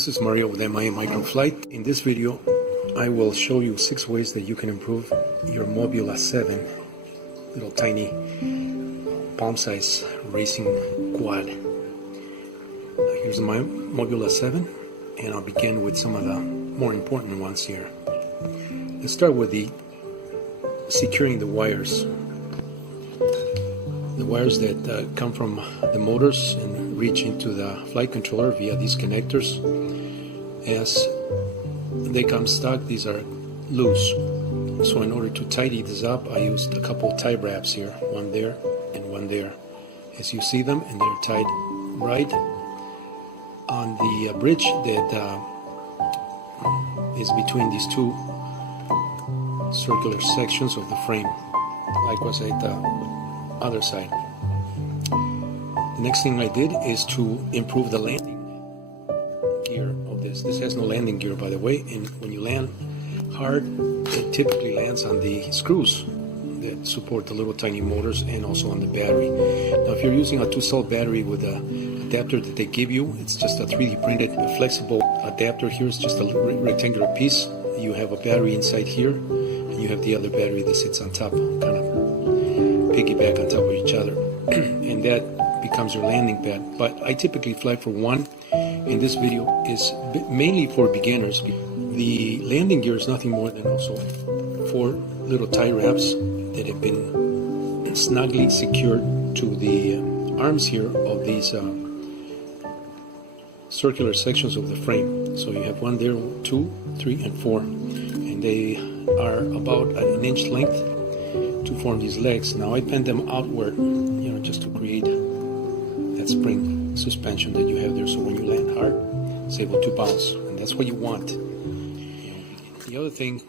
This is Mario with MI Microflight. In this video, I will show you 6 ways that you can improve your Mobula 7, little tiny palm-size racing quad. Here's my Mobula 7, and I'll begin with some of the more important ones here. Let's start with the securing the wires. The wires that come from the motors and reach into the flight controller via these connectors. As they come stuck, these are loose. So in order to tidy this up, I used a couple tie wraps here, one there and one there. As you see them, and they're tied right on the bridge that is between these two circular sections of the frame. Likewise at the other side. The next thing I did is to improve the landing gear of this. This has no landing gear, by the way, and when you land hard, it typically lands on the screws that support the little tiny motors and also on the battery. Now if you're using a 2-cell battery with an adapter that they give you, it's just a 3D printed flexible adapter. Here's just a rectangular piece. You have a battery inside here, and you have the other battery that sits on top, kind of piggyback on top of each other, and that becomes your landing pad. But I typically fly for one, and this video is mainly for beginners. The landing gear is nothing more than also 4 little tie wraps that have been snugly secured to the arms here of these circular sections of the frame. So you have 1 there, 2, 3, and 4, and they are about an inch length to form these legs. Now I bend them outward, just to create that spring suspension that you have there, so when you land hard, it's able to bounce, and that's what you want. The other thing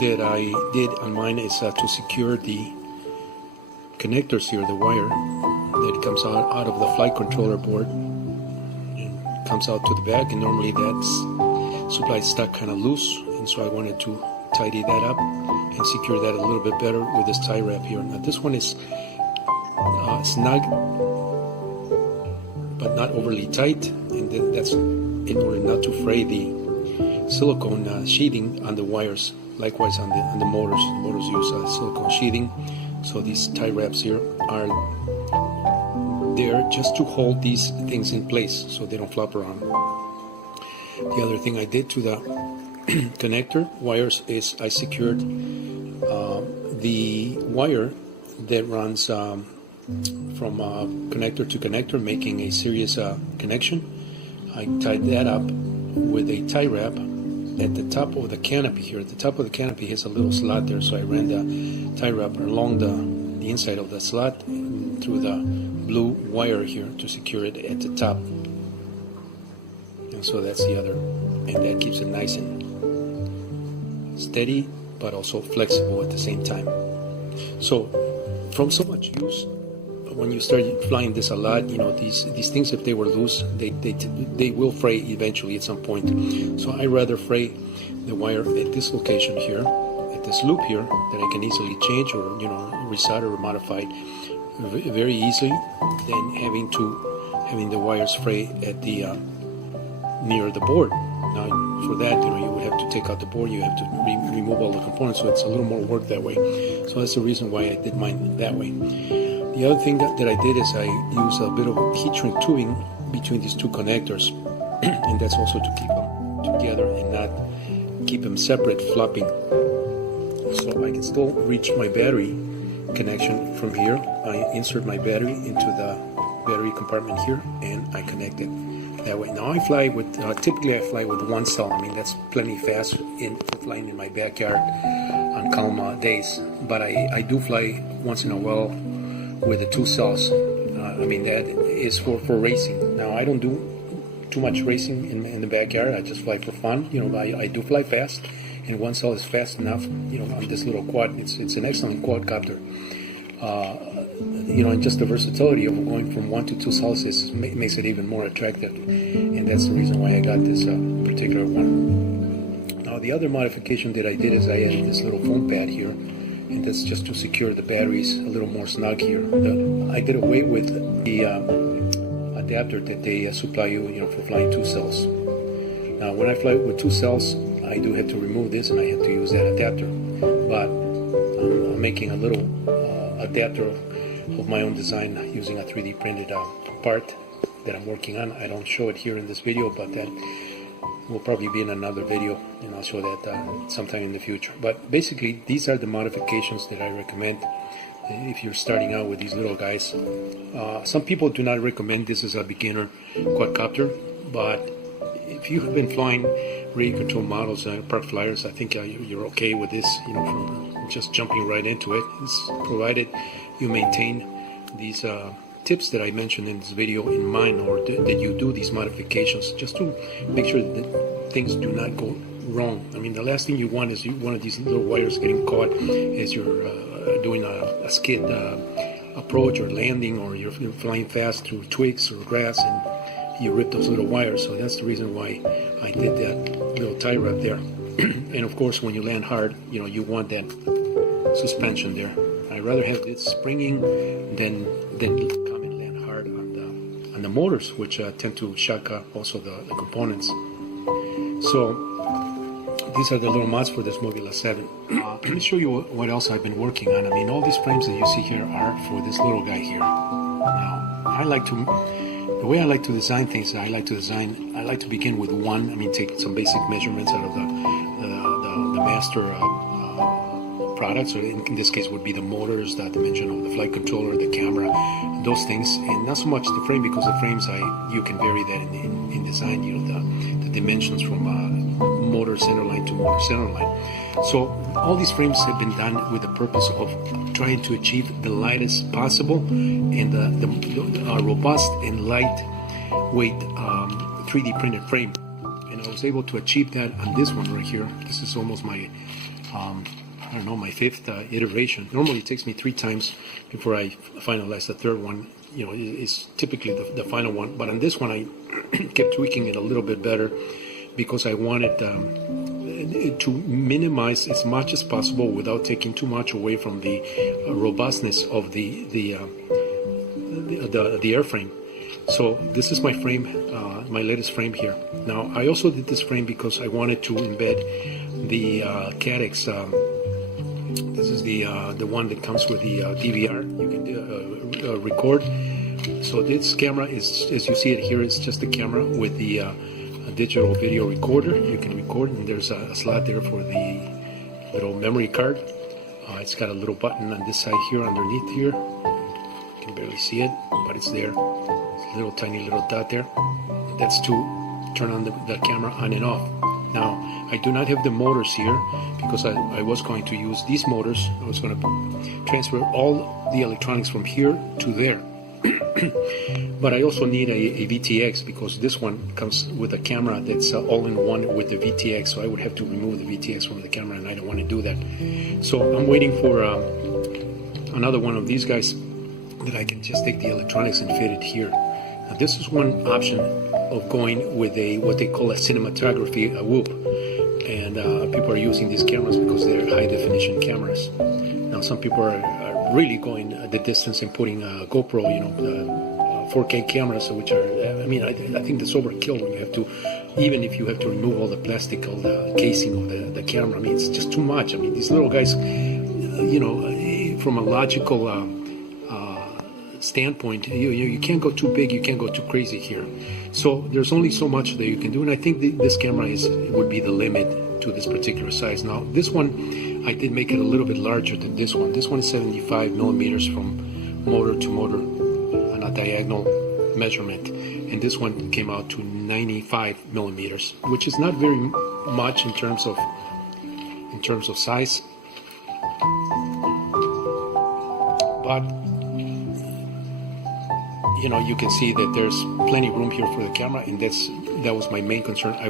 that I did on mine is to secure the connectors here, the wire that comes out of the flight controller board and comes out to the back, and normally that's supply stuck kind of loose, and so I wanted to tidy that up and secure that a little bit better with this tie wrap here. Now this one is snug but not overly tight, and that's in order not to fray the silicone sheathing on the wires. Likewise on the motors. The motors use silicone sheathing, so these tie wraps here are there just to hold these things in place so they don't flop around. The other thing I did to the connector wires is I secured the wire that runs from connector to connector, making a series connection. I tied that up with a tie wrap at the top of the canopy here. At the top of the canopy has a little slot there, so I ran the tie wrap along the inside of the slot through the blue wire here to secure it at the top. And so that's the other, and that keeps it nice and steady but also flexible at the same time. So from so much use, when you start flying this a lot, these things, if they were loose, they will fray eventually at some point. So I rather fray the wire at this location here, at this loop here, that I can easily change or resolder or modify very easily, than having the wires fray at the near the board. Now for that, you would have to take out the board, you have to remove all the components, so it's a little more work that way. So that's the reason why I did mine that way. The other thing that I did is I use a bit of heat shrink tubing between these two connectors, and that's also to keep them together and not keep them separate, flopping. So I can still reach my battery connection from here. I insert my battery into the battery compartment here, and I connect it that way. Now I fly with, typically I fly with 1 cell. I mean, that's plenty fast for flying in my backyard on calm days, but I do fly once in a while with the 2 cells. I mean, that is for racing. Now I don't do too much racing in the backyard. I just fly for fun. I do fly fast, and 1 cell is fast enough. On this little quad, it's an excellent quadcopter. And just the versatility of going from 1 to 2 cells makes it even more attractive, and that's the reason why I got this particular one. Now the other modification that I did is I added this little foam pad here, and that's just to secure the batteries a little more snug here. I did away with the adapter that they supply you, for flying 2 cells. Now, when I fly with 2 cells, I do have to remove this and I have to use that adapter. But I'm making a little adapter of my own design using a 3D printed part that I'm working on. I don't show it here in this video, but that will probably be in another video, and I'll show that sometime in the future. But basically, these are the modifications that I recommend if you're starting out with these little guys. Some people do not recommend this as a beginner quadcopter, but if you have been flying radio control models and park flyers, I think you're okay with this, from just jumping right into it. It's provided you maintain these tips that I mentioned in this video in mind, or that you do these modifications just to make sure that things do not go wrong. I mean, the last thing you want is one of these little wires getting caught as you're doing a skid approach or landing, or you're flying fast through twigs or grass and you rip those little wires. So that's the reason why I did that little tie wrap there. And of course, when you land hard, you want that suspension there. I'd rather have it springing than come and land hard on the motors, which tend to shock also the components. So these are the little mods for this Mobula 7. Let me show you what else I've been working on. I mean, all these frames that you see here are for this little guy here. Now, the way I like to design things, I like to begin with one. I mean, take some basic measurements out of the master products, or in this case would be the motors, the dimension of the flight controller, the camera, those things, and not so much the frame, because the frames you can vary that in design, the dimensions from motor center line to motor center line. So all these frames have been done with the purpose of trying to achieve the lightest possible and the robust and lightweight 3D printed frame. And I was able to achieve that on this one right here. This is almost my my 5th iteration. Normally it takes me 3 times before I finalize the 3rd one. Is typically the final one. But on this one, I kept tweaking it a little bit better because I wanted to minimize as much as possible without taking too much away from the robustness of the airframe. So this is my frame, my latest frame here. Now I also did this frame because I wanted to embed the CADX. This is the one that comes with the DVR. You can record. So this camera is, as you see it here, it's just a camera with the digital video recorder. You can record, and there's a slot there for the little memory card. It's got a little button on this side here, underneath here. You can barely see it, but it's there. It's a little tiny little dot there. That's to turn on the camera on and off. Now, I do not have the motors here because I was going to use these motors. I was going to transfer all the electronics from here to there. But I also need a VTX because this one comes with a camera that's all-in-one with the VTX, so I would have to remove the VTX from the camera, and I don't want to do that. So I'm waiting for another one of these guys that I can just take the electronics and fit it here. Now, this is one option of going with what they call a cinematography, a whoop, and people are using these cameras because they're high-definition cameras. Now, some people are really going the distance and putting GoPro, 4K cameras, which are, I think that's overkill when you have to, even if you have to remove all the plastic, all the casing of the camera. I mean, it's just too much. I mean, these little guys, from a logical standpoint, you can't go too big, you can't go too crazy here. So there's only so much that you can do, and I think this camera would be the limit to this particular size. Now, this one, I did make it a little bit larger than this one. This one is 75 millimeters from motor to motor on a diagonal measurement, and this one came out to 95 millimeters, which is not very much in terms of size, but you can see that there's plenty of room here for the camera, and that was my main concern. I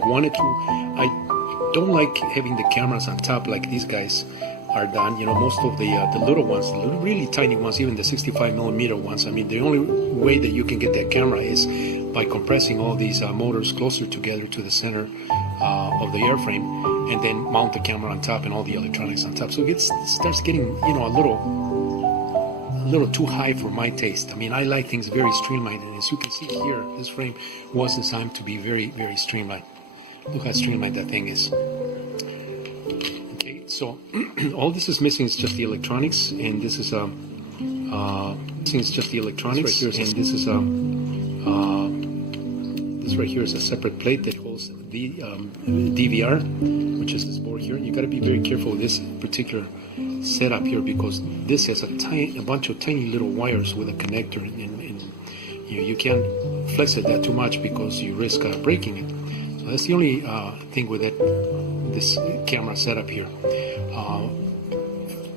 don't like having the cameras on top like these guys are done. Most of the little ones, the really tiny ones, even the 65 millimeter ones, I mean, the only way that you can get that camera is by compressing all these motors closer together to the center of the airframe, and then mount the camera on top and all the electronics on top. So it starts getting, a little too high for my taste. I mean, I like things very streamlined, and as you can see here, this frame was designed to be very, very streamlined. Look how streamlined that thing is. Okay, so all this is missing is just the electronics, and this is this right here is a separate plate that holds the DVR, which is this board here. You got to be very careful with this particular setup here, because this has a bunch of tiny little wires with a connector, and you can't flex it that too much because you risk breaking it. So that's the only thing with this camera setup here.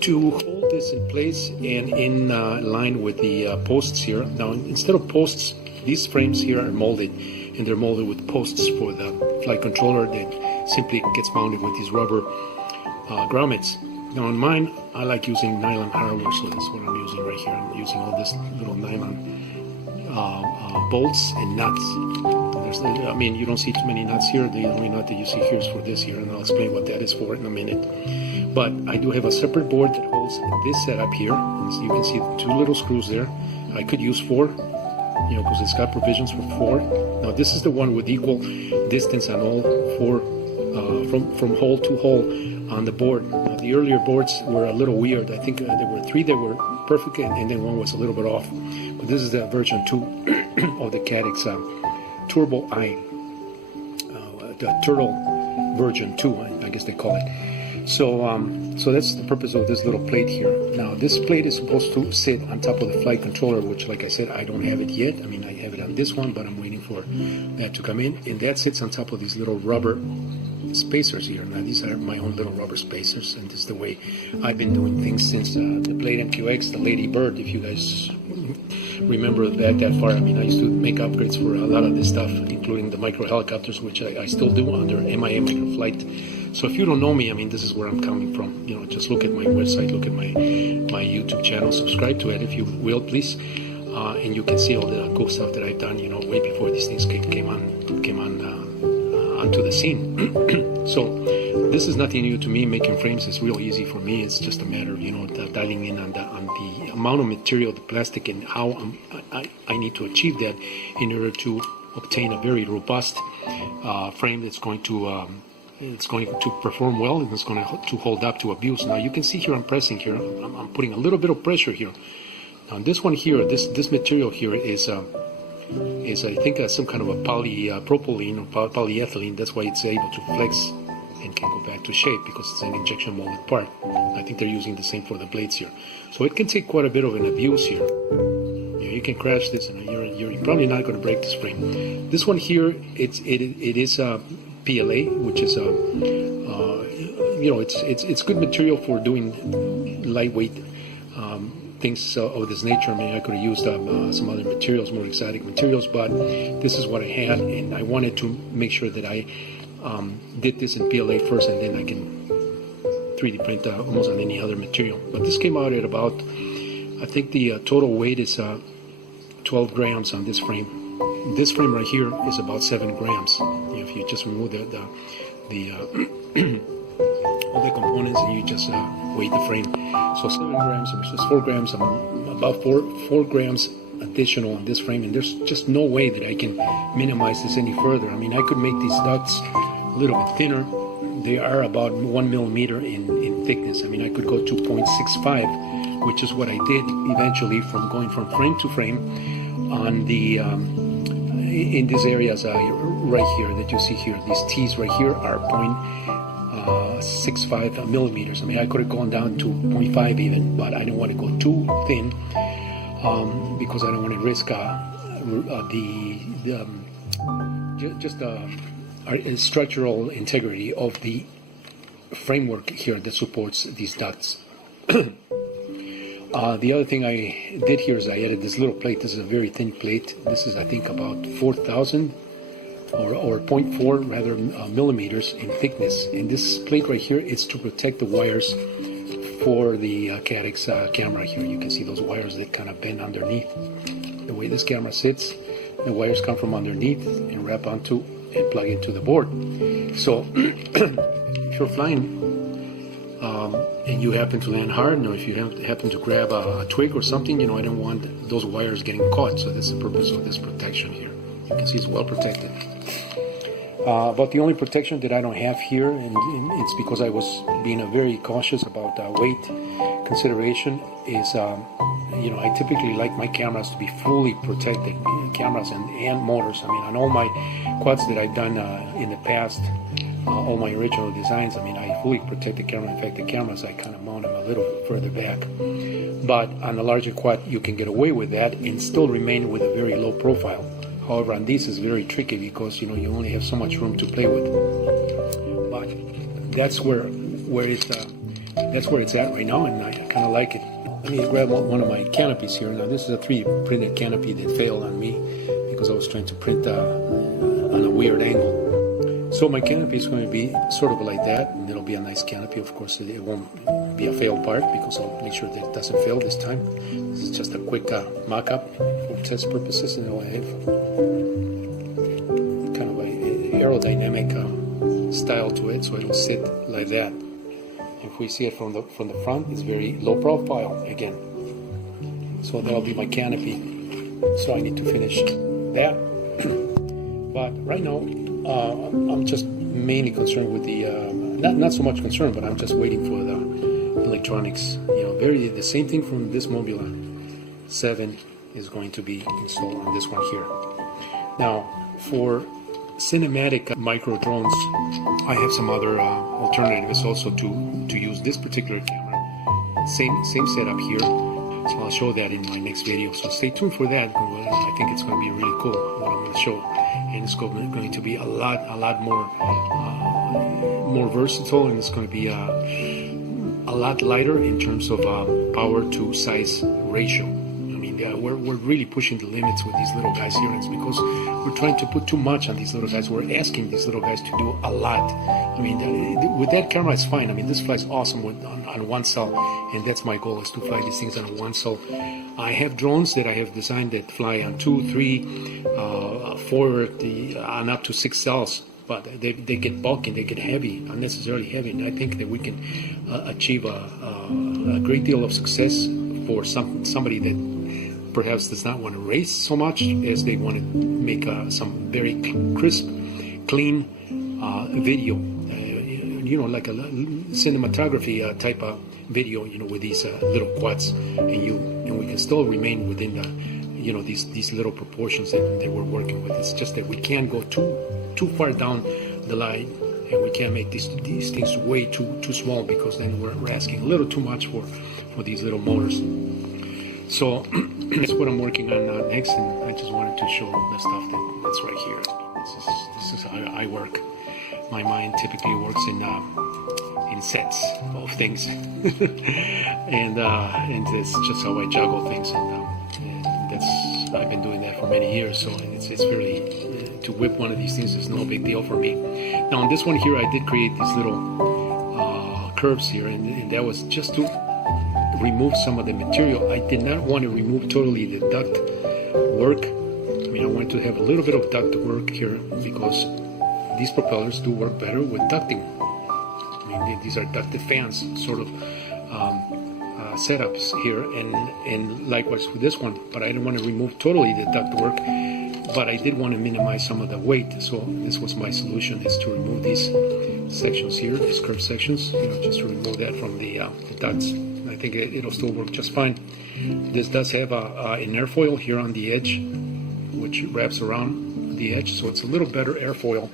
To hold this in place and in line with the posts here. Now, instead of posts, these frames here are molded, and they're molded with posts for the flight controller that simply gets mounted with these rubber grommets. Now on mine, I like using nylon hardware, so that's what I'm using right here. I'm using all this little nylon bolts and nuts. I mean, you don't see too many nuts here. The only nut that you see here is for this here, and I'll explain what that is for in a minute. But I do have a separate board that holds this setup here. So you can see 2 little screws there. I could use 4, because it's got provisions for 4. Now this is the one with equal distance on all 4, from hole to hole on the board. Now, the earlier boards were a little weird. I think there were 3 that were perfect, and then 1 was a little bit off. But this is the version 2 of the Cadix Turbo I, the Turtle version 2, I guess they call it. So that's the purpose of this little plate here. Now, this plate is supposed to sit on top of the flight controller, which, like I said, I don't have it yet. I mean, I have it on this one, but I'm waiting for that to come in. And that sits on top of these little rubber spacers here. Now, these are my own little rubber spacers, and this is the way I've been doing things since the Blade MQX, the Lady Bird, if you guys remember back that far. I mean, I used to make upgrades for a lot of this stuff, including the micro helicopters, which I still do under MIA Microflight. So if you don't know me, I mean, this is where I'm coming from. Just look at my website, look at my YouTube channel, subscribe to it if you will, please, and you can see all the cool stuff that I've done, way before these things came onto the scene. So this is nothing new to me. Making frames is real easy for me. It's just a matter of dialing in on the amount of material, the plastic, and how I need to achieve that in order to obtain a very robust frame that's going to perform well, and it's going to hold up to abuse. Now you can see here I'm pressing here. I'm putting a little bit of pressure here. Now this one here, this material here is I think some kind of a polypropylene or polyethylene. That's why it's able to flex and can go back to shape, because it's an injection molded part. I think they're using the same for the blades here. So it can take quite a bit of an abuse here. You can crash this, and you're probably not going to break this frame. This one here, it is PLA, which is it's good material for doing lightweight things of this nature. I mean, I could have used some other materials, more exotic materials, but this is what I had, and I wanted to make sure that I did this in PLA first, and then I can 3D print almost on any other material. But this came out at about, I think the total weight is 12 grams on this frame. This frame right here is about 7 grams. If you just remove all the components and you just weight the frame. So 7 grams versus 4 grams, I'm about 4 grams additional on this frame, and there's just no way that I can minimize this any further. I mean, I could make these ducts a little bit thinner. They are about 1 millimeter in thickness. I mean, I could go 2.65, which is what I did eventually, from going from frame to frame on the in these areas right here that you see here. These T's right here are 0.65 millimeters. I mean, I could have gone down to 0.5 even, but I didn't want to go too thin because I don't want to risk the structural integrity of the framework here that supports these ducts. The other thing I did here is I added this little plate. This is a very thin plate. This is, I think, about 4,000 or 0.4 rather millimeters in thickness. And this plate right here is to protect the wires for the Cadix camera here. You can see those wires that kind of bend underneath. The way this camera sits, the wires come from underneath and wrap onto and plug into the board. So if you're flying and you happen to land hard, or if you happen to grab a twig or something, I don't want those wires getting caught. So that's the purpose of this protection here. You can see it's well protected. But the only protection that I don't have here, and it's because I was being very cautious about weight consideration, is I typically like my cameras to be fully protected, cameras and motors. I mean, on all my quads that I've done in the past, all my original designs, I mean, I fully protect the camera. In fact, the cameras, I kind of mount them a little further back. But on a larger quad, you can get away with that and still remain with a very low profile. However, on these it's very tricky because you only have so much room to play with. But that's where it's at right now, and I kind of like it. Let me grab one of my canopies here. Now this is a 3D printed canopy that failed on me because I was trying to print on a weird angle. So my canopy is going to be sort of like that, and it'll be a nice canopy. Of course, it won't be a failed part because I'll make sure that it doesn't fail this time. This is just a quick mock-up for test purposes, and it'll have kind of an aerodynamic style to it, so it'll sit like that. If we see it from the front, it's very low profile again. So that'll be my canopy. So I need to finish that. But right now, I'm just mainly concerned with the not so much concerned, but I'm just waiting for the electronics. The same thing from this Mobula 7 is going to be installed on this one here. Now, for cinematic micro drones, I have some other alternatives also to use this particular camera. Same setup here. So I'll show that in my next video. So stay tuned for that. I think it's going to be really cool what I'm going to show, and it's going to be a lot more versatile, and it's going to be a lot lighter in terms of power to size ratio. I mean, we're really pushing the limits with these little guys here. It's because we're trying to put too much on these little guys. We're asking these little guys to do a lot. I mean, with that camera, it's fine. I mean, this flies awesome on one cell, and that's my goal, is to fly these things on one cell. I have drones that I have designed that fly on 2, 3, 4, and up to 6 cells. But they get bulky, they get heavy, unnecessarily heavy, and I think that we can achieve a great deal of success for somebody that perhaps does not want to race so much as they want to make some very crisp, clean video, like a cinematography type of video, with these little quads, and we can still remain within these little proportions that we're working with. It's just that we can't go too far down the line, and we can't make these things way too small, because then we're asking a little too much for these little motors. So that's what I'm working on next, and I just wanted to show the stuff that's right here. This is how I work. My mind typically works in sets of things, and it's just how I juggle things, and I've been doing that for many years. So it's very to whip one of these things is no big deal for me. Now on this one here, I did create these little curves here, and that was just to remove some of the material. I did not want to remove totally the duct work. I mean, I wanted to have a little bit of duct work here because these propellers do work better with ducting. I mean, these are ducted fans, sort of setups here, and likewise with this one. But I didn't want to remove totally the duct work, but I did want to minimize some of the weight. So this was my solution, is to remove these sections here, these curved sections, just to remove that from the ducts. I think it'll still work just fine. This does have an airfoil here on the edge, which wraps around the edge, so it's a little better airfoil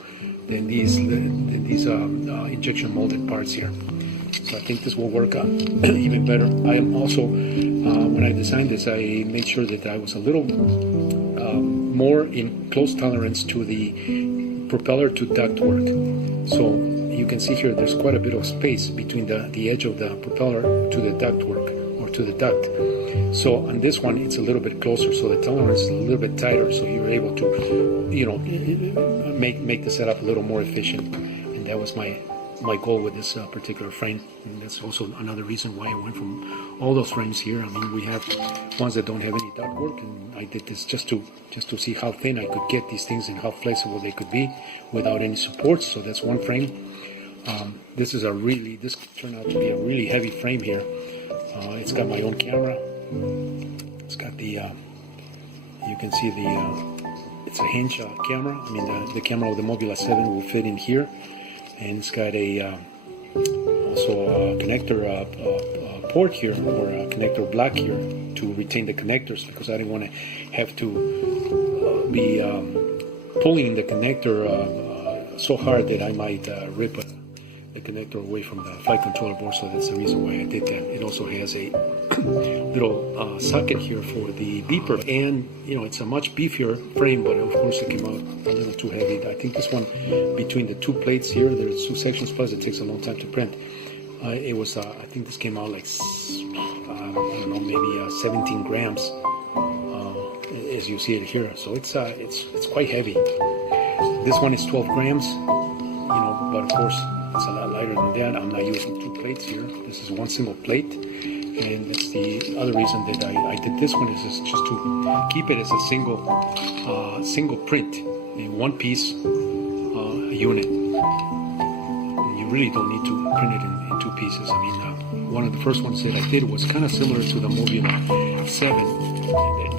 than these injection molded parts here. So I think this will work out even better. I am also, when I designed this, I made sure that I was a little more in close tolerance to the propeller to duct work. So you can see here there's quite a bit of space between the edge of the propeller to the duct work, or to the duct. So on this one it's a little bit closer, so the tolerance is a little bit tighter, so you're able to make the setup a little more efficient. And that was my goal with this particular frame, and that's also another reason why I went from all those frames here. I mean, we have ones that don't have any duct work, and I did this just to see how thin I could get these things and how flexible they could be without any supports. So that's one frame. This turned out to be a really heavy frame here. It's got my own camera. It's got the you can see it's a hinge camera. I mean, the camera of the Mobile 7 will fit in here, and it's got a also a connector port here, or a connector block here to retain the connectors, because I didn't want to have to be pulling the connector so hard that I might rip the connector away from the flight controller board. So that's the reason why I did that. It also has a little socket here for the beeper, and you know, it's a much beefier frame, but of course it came out a little too heavy. I think this one, between the two plates here, there's two sections, plus it takes a long time to print. It was I think this came out like I don't know, maybe 17 grams, as you see it here. So it's quite heavy. This one is 12 grams, you know, but of course it's a lot lighter than that. I'm not using two plates here. This is one single plate, and that's the other reason that I did this one, is just to keep it as a single print in one piece unit. And you really don't need to print it in two pieces. I mean, one of the first ones that I did was kind of similar to the Mobile 7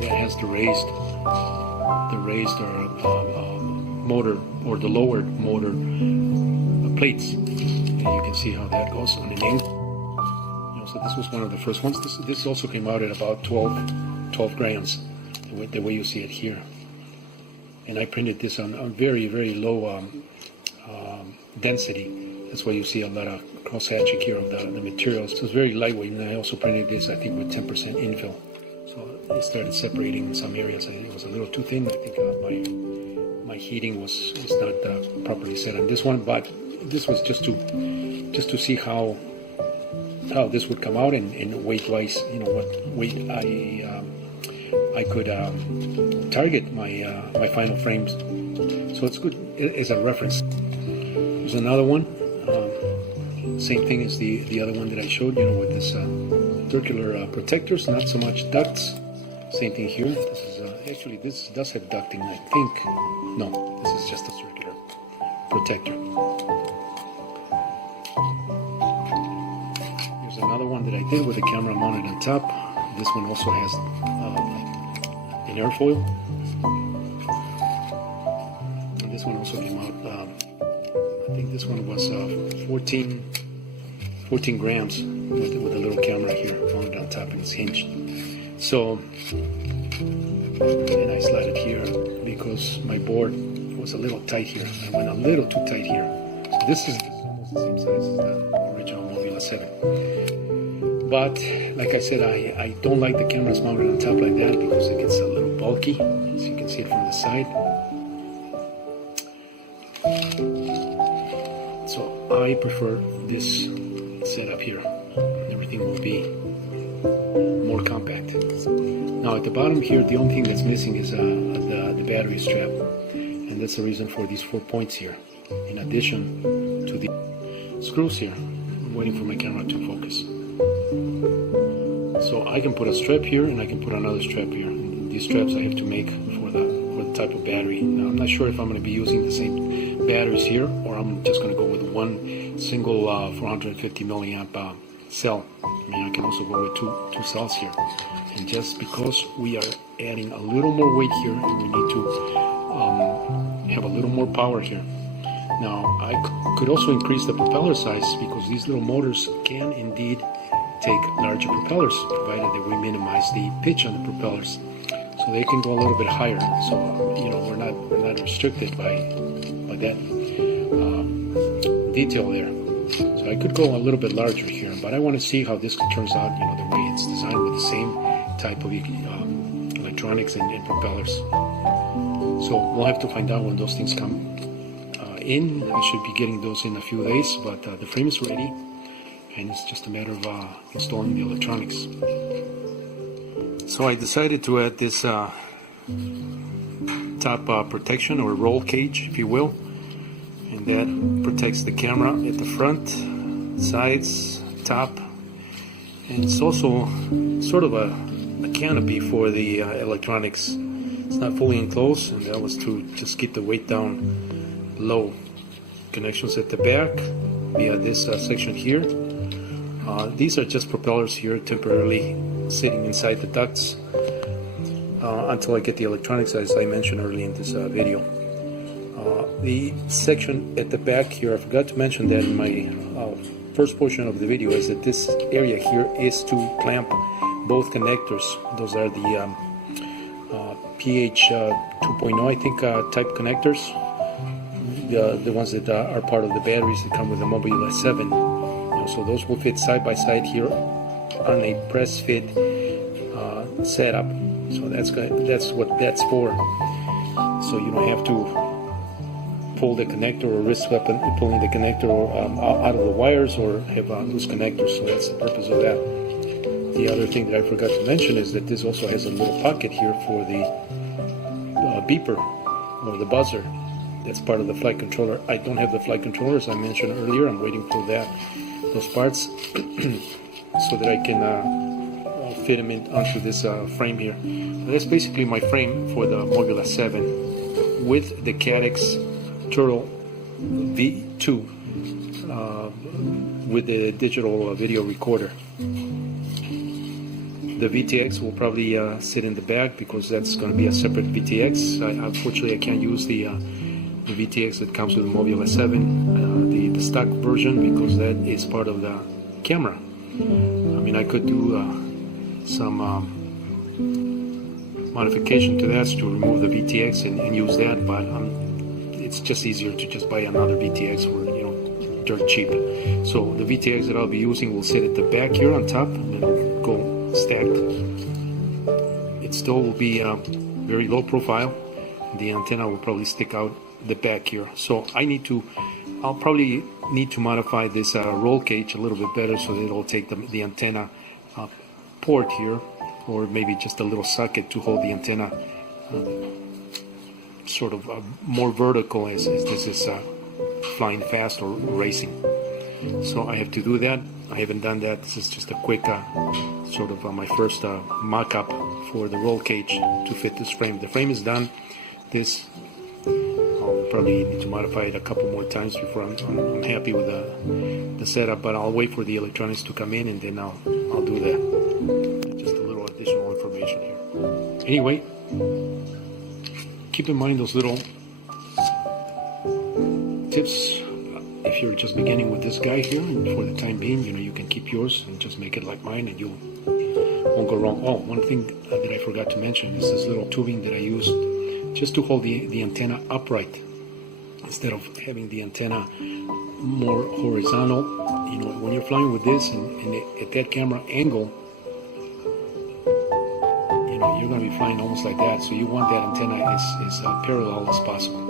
that has the raised motor, or the lowered motor plates, and you can see how that goes on an angle. You know, so this was one of the first ones. This also came out at about 12 grams, the way you see it here. And I printed this on very, very low density. That's why you see a lot of cross-hatching here of the materials. So it's very lightweight, and I also printed this, I think, with 10% infill. So it started separating in some areas. It was a little too thin. I think my heating was not properly set on this one, but this was just to see how this would come out, and weight-wise, you know, what weight I could target my final frames. So it's good as a reference. There's another one. Same thing as the other one that I showed, you know, with this circular protectors, not so much ducts. Same thing here. This is actually, this does have ducting, I think. No, this is just a circular protector. Here's another one that I did with the camera mounted on top. This one also has an airfoil. And this one also came out, I think this one was 14 grams with a little camera here mounted on top, and it's hinged. So, and I slide it here because my board was a little tight here. I went a little too tight here. So this is almost the same size as the original Mobile 7. But like I said, I don't like the cameras mounted on top like that because it gets a little bulky, as you can see it from the side. So I prefer this setup here. Everything will be more compact. Now at the bottom here, the only thing that's missing is the battery strap, and that's the reason for these 4 points here, in addition to the screws here. I'm waiting for my camera to focus. So I can put a strap here, and I can put another strap here. And these straps I have to make for the type of battery. Now I'm not sure if I'm going to be using the same batteries here, or I'm just going to go with one single 450 milliamp cell. I mean, I can also go with two cells here. And just because we are adding a little more weight here, and we need to have a little more power here. Now I could also increase the propeller size, because these little motors can indeed take larger propellers, provided that we minimize the pitch on the propellers, so they can go a little bit higher. So you know, we're not restricted by that detail there. So I could go a little bit larger here, but I want to see how this turns out, you know, the way it's designed with the same type of electronics and propellers. So we'll have to find out when those things come in. I should be getting those in a few days, but the frame is ready, and it's just a matter of installing the electronics. So I decided to add this top protection, or roll cage, if you will, and that protects the camera at the front, sides, top, and it's also sort of a canopy for the electronics. It's not fully enclosed, and that was to just keep the weight down low. Connections at the back via this section here. These are just propellers here, temporarily sitting inside the ducts. until I get the electronics, as I mentioned earlier in this video. The section at the back here, I forgot to mention that in my first portion of the video, is that this area here is to clamp both connectors. Those are the PH 2.0, I think, type connectors. The ones that are part of the batteries that come with the Mobile 7. So those will fit side by side here on a press fit setup. So that's what that's for. So you don't have to pull the connector or risk pulling the connector out of the wires or have loose connectors. So that's the purpose of that. The other thing that I forgot to mention is that this also has a little pocket here for the beeper or the buzzer. That's part of the flight controller. I don't have the flight controller, as I mentioned earlier. I'm waiting for those parts so that I can fit them onto this frame here. That's basically my frame for the Mobile 7 with the Cadex Turtle V2 with the digital video recorder. The VTX will probably sit in the back because that's going to be a separate VTX. Unfortunately, I can't use the VTX that comes with the Mobile 7, the stock version, because that is part of the camera. I mean, I could do some modification to that to remove the VTX and use that, but it's just easier to just buy another VTX for, dirt cheap. So the VTX that I'll be using will sit at the back here on top, and it'll go stacked. It still will be very low profile. The antenna will probably stick out the back here. So I'll probably need to modify this roll cage a little bit better so that it'll take the antenna port here, or maybe just a little socket to hold the antenna sort of more vertical as this is flying fast or racing. So I have to do that. I haven't done that. This is just a quick sort of my first mock-up for the roll cage to fit this frame. The frame is done. This I'll probably need to modify it a couple more times before I'm happy with the setup, but I'll wait for the electronics to come in and then I'll do that. Just a little additional information here. Anyway, keep in mind those little tips. If you're just beginning with this guy here, and for the time being, you can keep yours and just make it like mine, and you won't go wrong. Oh, one thing that I forgot to mention is this little tubing that I used just to hold the antenna upright instead of having the antenna more horizontal. When you're flying with this and at that camera angle, you're going to be flying almost like that. So you want that antenna as parallel as possible.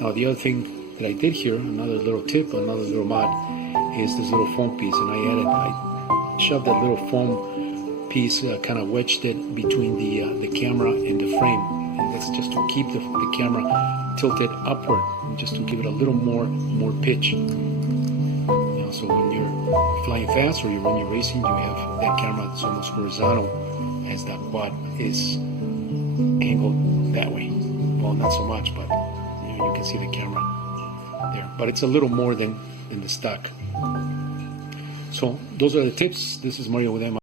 Now the other thing that I did here, another little tip, another little mod, is this little foam piece, and I shoved that little foam piece, kind of wedged it between the camera and the frame, and that's just to keep the camera tilted upward, and just to give it a little more pitch. So when you're flying fast or when you're racing, you have that camera that's almost horizontal as that quad is angled that way. Well, not so much, but you can see the camera there, but it's a little more than the stock. So those are the tips. This is Mario with M.